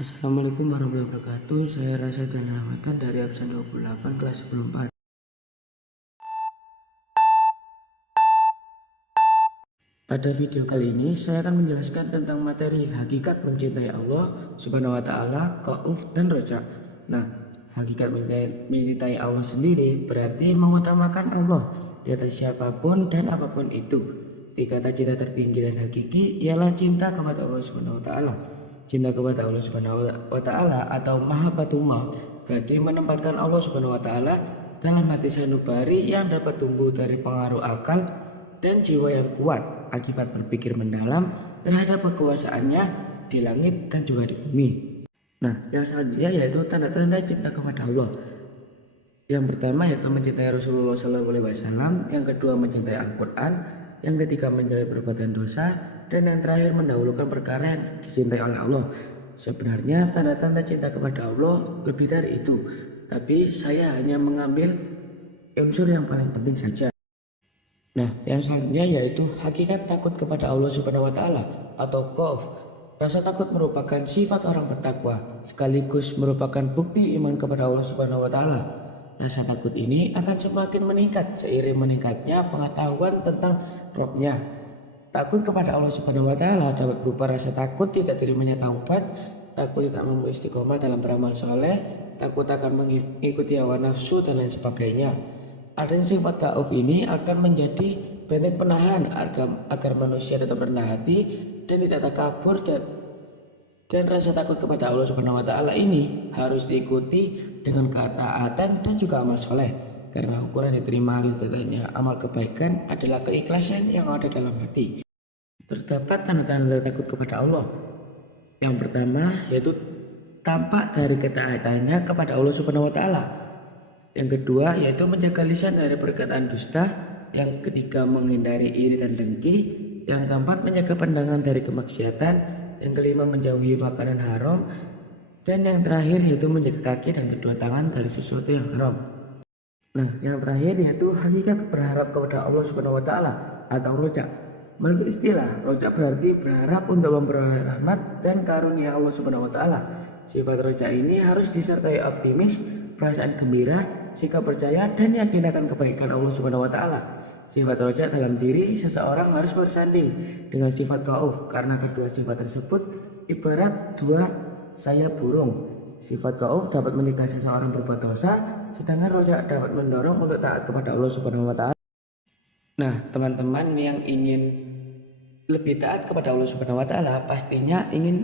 Assalamualaikum warahmatullahi wabarakatuh. Saya Rasa dan Rahmatan dari absen 28 kelas 14. Pada video kali ini saya akan menjelaskan tentang materi hakikat mencintai Allah Subhanahu wa taala, Khauf dan Roja. Nah, hakikat mencintai Allah sendiri berarti mengutamakan Allah di atas siapapun dan apapun itu. Kata cinta tertinggi dan hakiki ialah cinta kepada Allah Subhanahu wa taala. Cinta kepada Allah Subhanahu wa taala atau mahabbatullah berarti menempatkan Allah Subhanahu wa taala dalam hati sanubari yang dapat tumbuh dari pengaruh akal dan jiwa yang kuat akibat berpikir mendalam terhadap kekuasaannya di langit dan juga di bumi. Nah, yang selanjutnya yaitu tanda-tanda cinta kepada Allah. Yang pertama yaitu mencintai Rasulullah SAW, yang kedua mencintai Al-Quran, yang ketiga menjauhi perbuatan dosa, dan yang terakhir mendahulukan perkara yang dicintai oleh Allah. Sebenarnya tanda-tanda cinta kepada Allah lebih dari itu, tapi saya hanya mengambil unsur yang paling penting saja. Nah, yang selanjutnya yaitu hakikat takut kepada Allah Subhanahu wa taala atau khauf. Rasa takut merupakan sifat orang bertakwa, sekaligus merupakan bukti iman kepada Allah Subhanahu wa taala. Rasa takut ini akan semakin meningkat seiring meningkatnya pengetahuan tentang Rabb-nya. Takut kepada Allah Subhanahu wa taala dapat berupa rasa takut tidak terimanya taubat, takut tidak mampu istiqomah dalam beramal soleh, takut akan mengikuti hawa nafsu dan lain sebagainya. Adanya sifat khauf ini akan menjadi benteng penahan agar manusia tetap rendah hati dan tidak takabur, dan rasa takut kepada Allah Subhanahu wa taala ini harus diikuti dengan ketaatan dan juga amal soleh, karena ukuran diterima tidaknya amal kebaikan adalah keikhlasan yang ada dalam hati. Terdapat tanda-tanda takut kepada Allah. Yang pertama yaitu tampak dari ketaatannya kepada Allah Subhanahu wa taala. Yang kedua yaitu menjaga lisan dari perkataan dusta. Yang ketiga menghindari iri dan dengki. Yang keempat menjaga pandangan dari kemaksiatan. Yang kelima menjauhi makanan haram. Dan yang terakhir yaitu menjaga kaki dan kedua tangan dari sesuatu yang haram. Nah, yang terakhir yaitu hakikat berharap kepada Allah Subhanahu wa taala atau roja. Menurut istilah, roja berarti berharap untuk memperoleh rahmat dan karunia Allah Subhanahu wa taala. Sifat roja ini harus disertai optimis, perasaan gembira, sikap percaya dan yakin akan kebaikan Allah Subhanahu wa taala. Sifat roja dalam diri seseorang harus bersanding dengan sifat khauf karena kedua sifat tersebut ibarat dua sayap burung. Sifat khauf dapat mencegah seseorang berbuat dosa, sedangkan roja dapat mendorong untuk taat kepada Allah Subhanahu wa taala. Nah, teman-teman yang ingin lebih taat kepada Allah Subhanahu wa taala pastinya ingin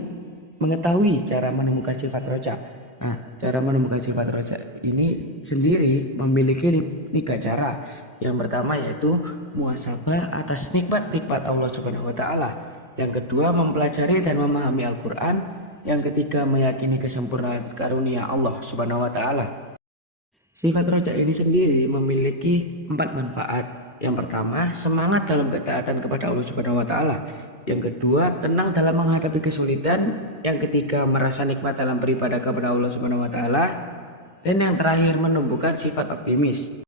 mengetahui cara menemukan sifat roja. Nah, cara menemukan sifat roja ini sendiri memiliki 3 cara. Yang pertama yaitu muhasabah atas nikmat-nikmat Allah Subhanahu wa taala. Yang kedua mempelajari dan memahami Al-Qur'an. Yang ketiga meyakini kesempurnaan karunia Allah Subhanahu wa taala. Sifat roja ini sendiri memiliki 4 manfaat. Yang pertama, semangat dalam ketaatan kepada Allah Subhanahu wa taala. Yang kedua, tenang dalam menghadapi kesulitan. Yang ketiga, merasa nikmat dalam beribadah kepada Allah Subhanahu wa taala. Dan yang terakhir, menumbuhkan sifat optimis.